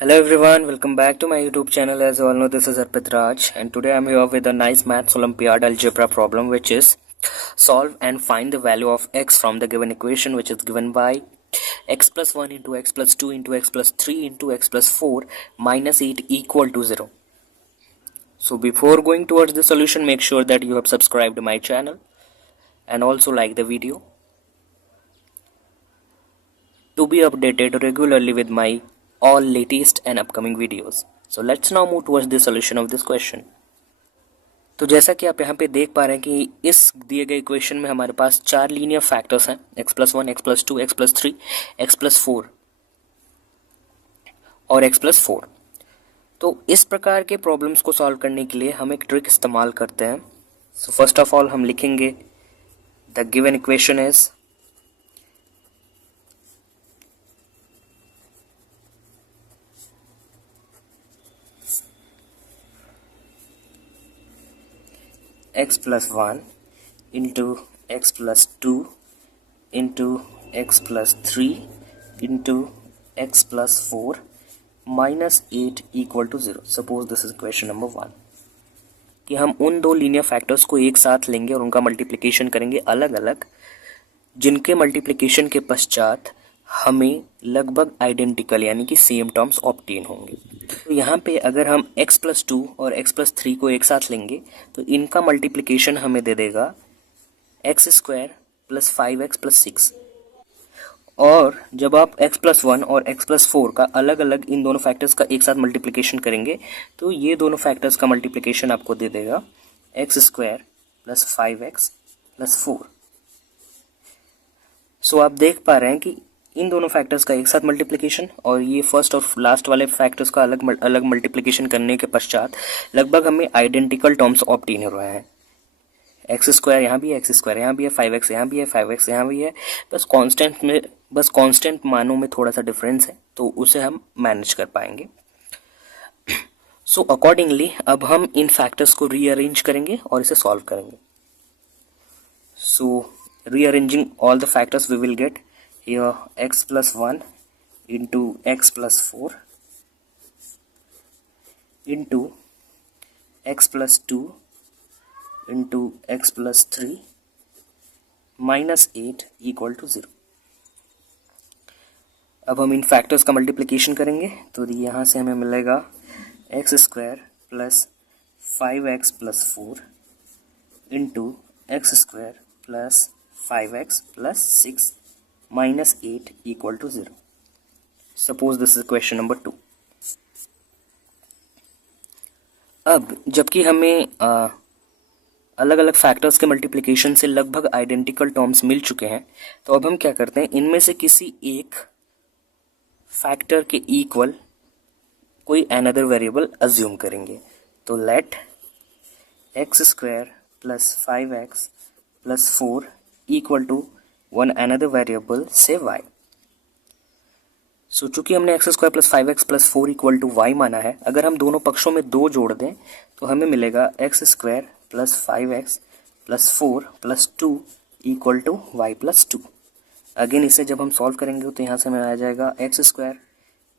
Hello everyone, welcome back to my YouTube channel. As you all know, this is Arpit Raj, and today I'm here with a nice Maths Olympiad algebra problem, which is solve and find the value of x from the given equation, which is given by x plus 1 into x plus 2 into x plus 3 into x plus 4 minus 8 equal to 0. So before going towards the solution, make sure that you have subscribed to my channel and also like the video to be updated regularly with my all latest and upcoming videos. So let's now move towards the solution of this question. तो जैसा कि आप यहाँ पे देख पा रहे हैं कि इस दिए गए इक्वेशन में हमारे पास चार लीनियर फैक्टर्स हैं, x plus 1, x plus 2, x plus 3, x plus 4 और x प्लस 4। तो इस प्रकार के प्रॉब्लम्स को सॉल्व करने के लिए हम एक ट्रिक इस्तेमाल करते हैं। सो फर्स्ट ऑफ ऑल हम लिखेंगे the given equation is x plus 1 into x plus 2 into x plus 3 into x plus 4 minus 8 equal to 0. Suppose this is question number 1 कि हम उन दो लीनियर फैक्टर्स को एक साथ लेंगे और उनका मल्टीप्लिकेशन करेंगे अलग अलग, जिनके मल्टीप्लिकेशन के पश्चात हमें लगभग आइडेंटिकल यानी कि सेम टर्म्स ऑब्टेन होंगे। तो यहाँ पे अगर हम x प्लस 2 और x प्लस 3 को एक साथ लेंगे तो इनका मल्टीप्लिकेशन हमें दे देगा x square plus 5x plus 6। और जब आप x प्लस 1 और x प्लस 4 का अलग अलग इन दोनों फैक्टर्स का एक साथ मल्टीप्लिकेशन करेंगे तो ये दोनों फैक्टर्स का मल्टीप्लिकेशन आपको दे देगा x square plus 5x plus 4। सो आप देख पा रहे हैं कि इन दोनों फैक्टर्स का एक साथ मल्टीप्लिकेशन और ये फर्स्ट और लास्ट वाले फैक्टर्स का अलग अलग मल्टीप्लिकेशन करने के पश्चात लगभग हमें आइडेंटिकल टर्म्स ऑब्टेन हो रहे हैं। एक्स स्क्वायर यहाँ भी है, एक्स स्क्वायर यहाँ भी है, 5x यहाँ भी है, 5x यहाँ भी है, बस कांस्टेंट मानों में थोड़ा सा डिफरेंस है, तो उसे हम मैनेज कर पाएंगे। सो अकॉर्डिंगली अब हम इन फैक्टर्स को रीअरेंज करेंगे और इसे सॉल्व करेंगे। सो rearranging all the factors we will get here x plus 1 into x plus 4 into x plus 2 into x plus 3 minus 8 equal to 0। अब हम इन फैक्टर्स का मल्टीप्लिकेशन करेंगे तो यहाँ से हमें मिलेगा x square plus 5x plus 4 into x square plus 5x plus 6 minus 8 equal to 0. Suppose this is question number 2. अब जबकि हमें अलग अलग फैक्टर्स के मल्टीप्लिकेशन से लगभग आइडेंटिकल टर्म्स मिल चुके हैं, तो अब हम क्या करते हैं, इनमें से किसी एक फैक्टर के इक्वल कोई अनदर वेरिएबल अज्यूम करेंगे। तो let x square plus 5x plus 4 equal to one another variable से y। सो चूंकि हमने x square plus 5x plus 4 equal to y माना है, अगर हम दोनों पक्षों में 2 जोड़ दें तो हमें मिलेगा x square plus 5x plus 4 plus 2 equal to y plus 2। Again इसे जब हम सॉल्व करेंगे तो यहाँ से हमें आ जाएगा x square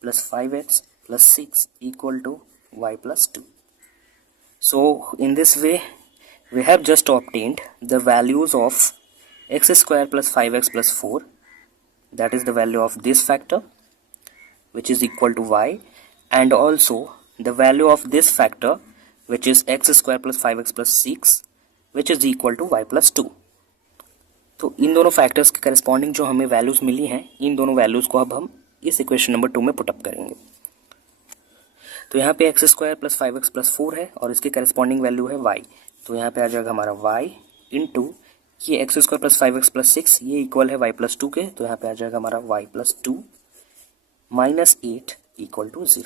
plus 5x plus 6 equal to y plus 2। So in this way we have just obtained the values of x square plus 5x plus 4, that is the value of this factor which is equal to y, and also the value of this factor which is x square plus 5x plus 6 which is equal to y plus 2। तो इन दोनों factors के corresponding जो हमें values मिली हैं, इन दोनों values को अब हम इस इक्वेशन नंबर 2 में पुटअप करेंगे। तो यहाँ पे x square plus 5x plus 4 है और इसके करस्पॉन्डिंग वैल्यू है y, तो यहाँ पे आ जाएगा हमारा y इंटू ये x square plus 5x plus 6 ये इक्वल है y प्लस 2 के, तो यहाँ पे आ जाएगा हमारा y plus 2 minus 8 equal to 0।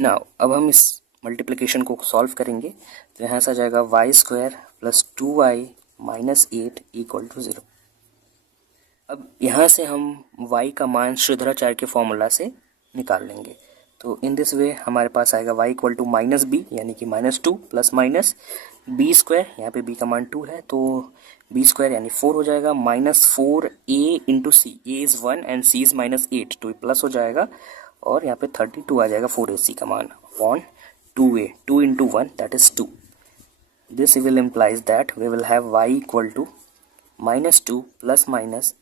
Now अब हम इस मल्टीप्लिकेशन को सॉल्व करेंगे तो यहाँ से आ जाएगा y square plus 2y minus 8 equal to 0। अब यहाँ से हम y का मान श्रीधराचार्य के फॉर्मूला से निकाल लेंगे। तो इन दिस वे हमारे पास आएगा y equal to minus b यानी कि minus 2 plus minus b square, यहाँ पे b का मान 2 है तो बी स्क्वायर यानी 4 हो जाएगा, minus 4a into c, a is 1 and c is minus 8, तो प्लस हो जाएगा और यहाँ पे 32 आ जाएगा 4ac का मान upon 2a, 2 into 1 that is 2. This will implies that we will have y equal to -2 plus minus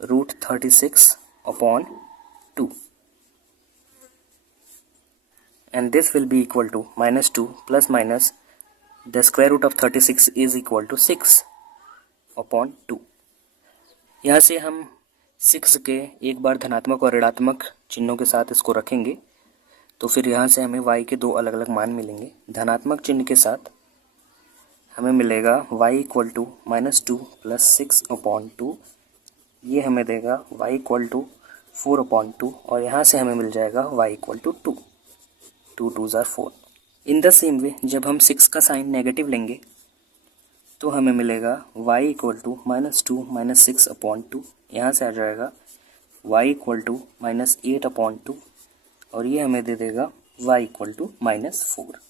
root 36 upon 2, and this will be equal to -2 plus minus the square root of 36 is equal to 6 upon 2. यहाँ से हम 6 के एक बार धनात्मक और ऋणात्मक चिन्हों के साथ इसको रखेंगे तो फिर यहाँ से हमें y के दो अलग अलग मान मिलेंगे। धनात्मक चिन्ह के साथ हमें मिलेगा y equal to -2 plus 6 upon 2, ये हमें देगा y इक्वल टू 4 अपॉन 2, और यहाँ से हमें मिल जाएगा y equal to 2, 2 2s are 4। In the same way जब हम 6 का साइन नेगेटिव लेंगे तो हमें मिलेगा y equal to -2 minus 6 upon 2, यहाँ से आ जाएगा y इक्वल टू -8 अपॉन 2, और ये हमें दे देगा y इक्वल टू -4।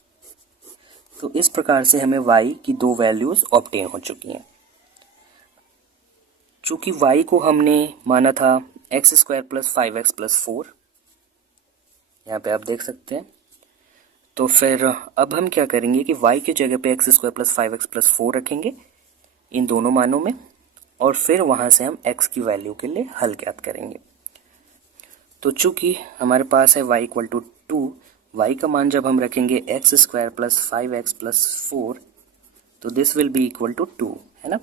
तो इस प्रकार से हमें y की दो वैल्यूज़ ऑब्टेन हो चुकी हैं। चूँकि y को हमने माना था x² प्लस 5x प्लस 4, यहाँ पे आप देख सकते हैं, तो फिर अब हम क्या करेंगे कि y की जगह पे x² प्लस 5x प्लस 4 रखेंगे इन दोनों मानों में, और फिर वहाँ से हम x की वैल्यू के लिए हल ज्ञात करेंगे। तो चूँकि हमारे पास है y इक्वल टू 2, y का मान जब हम रखेंगे x² प्लस 5x प्लस 4, तो this will be equal to 2, है ना।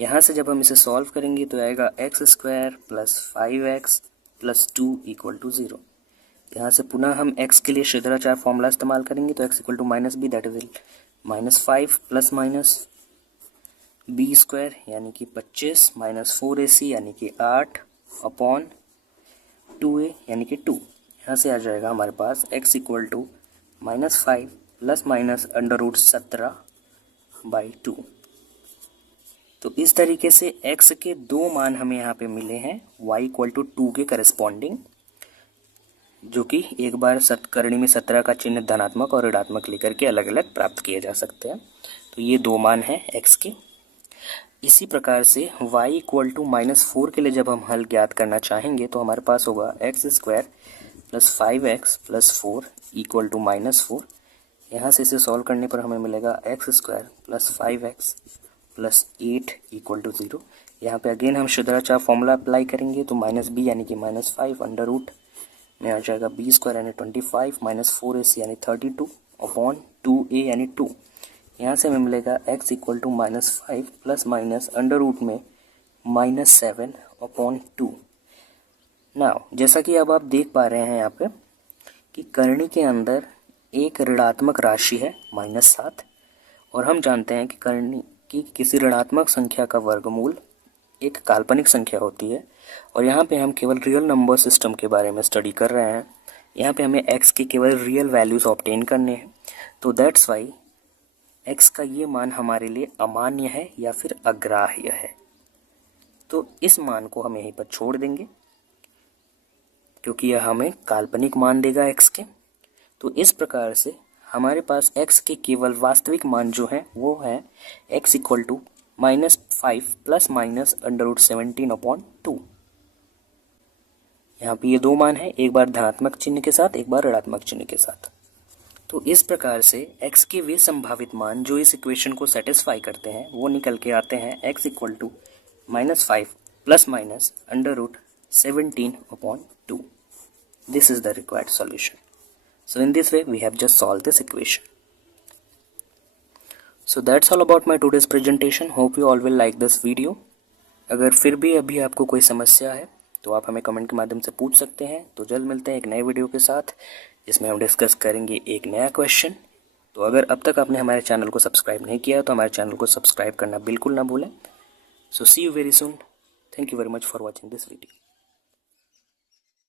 यहाँ से जब हम इसे सॉल्व करेंगे तो आएगा x² plus 5x plus 2 equal to 0। यहाँ से पुनः हम x के लिए शिद्राचार फॉर्मूला इस्तेमाल करेंगे, तो x equal to -b that is -5 plus minus b² यानी कि 25 माइनस 4ac यानी कि 8 अपॉन 2a यानी कि 2। यहाँ से आ जाएगा हमारे पास x equal to -5 plus minus √17/2। तो इस तरीके से x के दो मान हमें यहाँ पे मिले हैं y इक्वल टू 2 के करस्पॉन्डिंग, जो कि एक बार सतकर्णी में 17 का चिन्ह धनात्मक और ऋणात्मक लेकर के अलग अलग प्राप्त किए जा सकते हैं। तो ये दो मान हैं x के। इसी प्रकार से y इक्वल टू -4 के लिए जब हम हल ज्ञात करना चाहेंगे तो हमारे पास होगा x² plus 5x plus 4 equal to -4। यहाँ से इसे सॉल्व करने पर हमें मिलेगा x² plus 5x plus 8 equal to 0। यहाँ पे अगेन हम शिद्राचार फॉर्मूला अप्लाई करेंगे, तो -b यानी कि -5 अंडर रूट में आ जाएगा b² यानी 25 माइनस 4ac यानी 32 अपॉन 2a यानी 2। यहाँ से हमें मिलेगा x equal to -5 plus minus under root में -7 अपॉन 2। नाउ जैसा कि अब आप देख पा रहे हैं यहाँ पे कि करणी के अंदर एक ऋणात्मक राशि है -7, और हम जानते हैं कि करणी की किसी ऋणात्मक संख्या का वर्गमूल एक काल्पनिक संख्या होती है, और यहाँ पे हम केवल रियल नंबर सिस्टम के बारे में स्टडी कर रहे हैं। यहाँ पे हमें x के केवल रियल वैल्यूज़ ऑब्टेन करने हैं, तो दैट्स वाई x का ये मान हमारे लिए अमान्य है या फिर अग्राह्य है। तो इस मान को हम यहीं पर छोड़ देंगे क्योंकि यह हमें काल्पनिक मान देगा x के। तो इस प्रकार से हमारे पास x के केवल वास्तविक मान जो है वो है x equal to -5 plus minus √17 upon 2। यहाँ पे ये दो मान है, एक बार धनात्मक चिन्ह के साथ, एक बार ऋणात्मक चिन्ह के साथ। तो इस प्रकार से x के वे संभावित मान जो इस इक्वेशन को सेटिस्फाई करते हैं वो निकल के आते हैं x equal to -5 plus minus √17 upon 2। This is the required solution. So in this way we have just solved this equation. So that's all about my today's presentation. Hope you all will like this video. अगर फिर भी अभी आपको कोई समस्या है तो आप हमें कमेंट के माध्यम से पूछ सकते हैं। तो जल्द मिलते हैं एक नए वीडियो के साथ, जिसमें हम डिस्कस करेंगे एक नया क्वेश्चन। तो अगर अब तक आपने हमारे चैनल को सब्सक्राइब नहीं किया तो हमारे चैनल को सब्सक्राइब करना बिल्कुल ना भूलें। So see you very soon. Thank you very much for watching this video.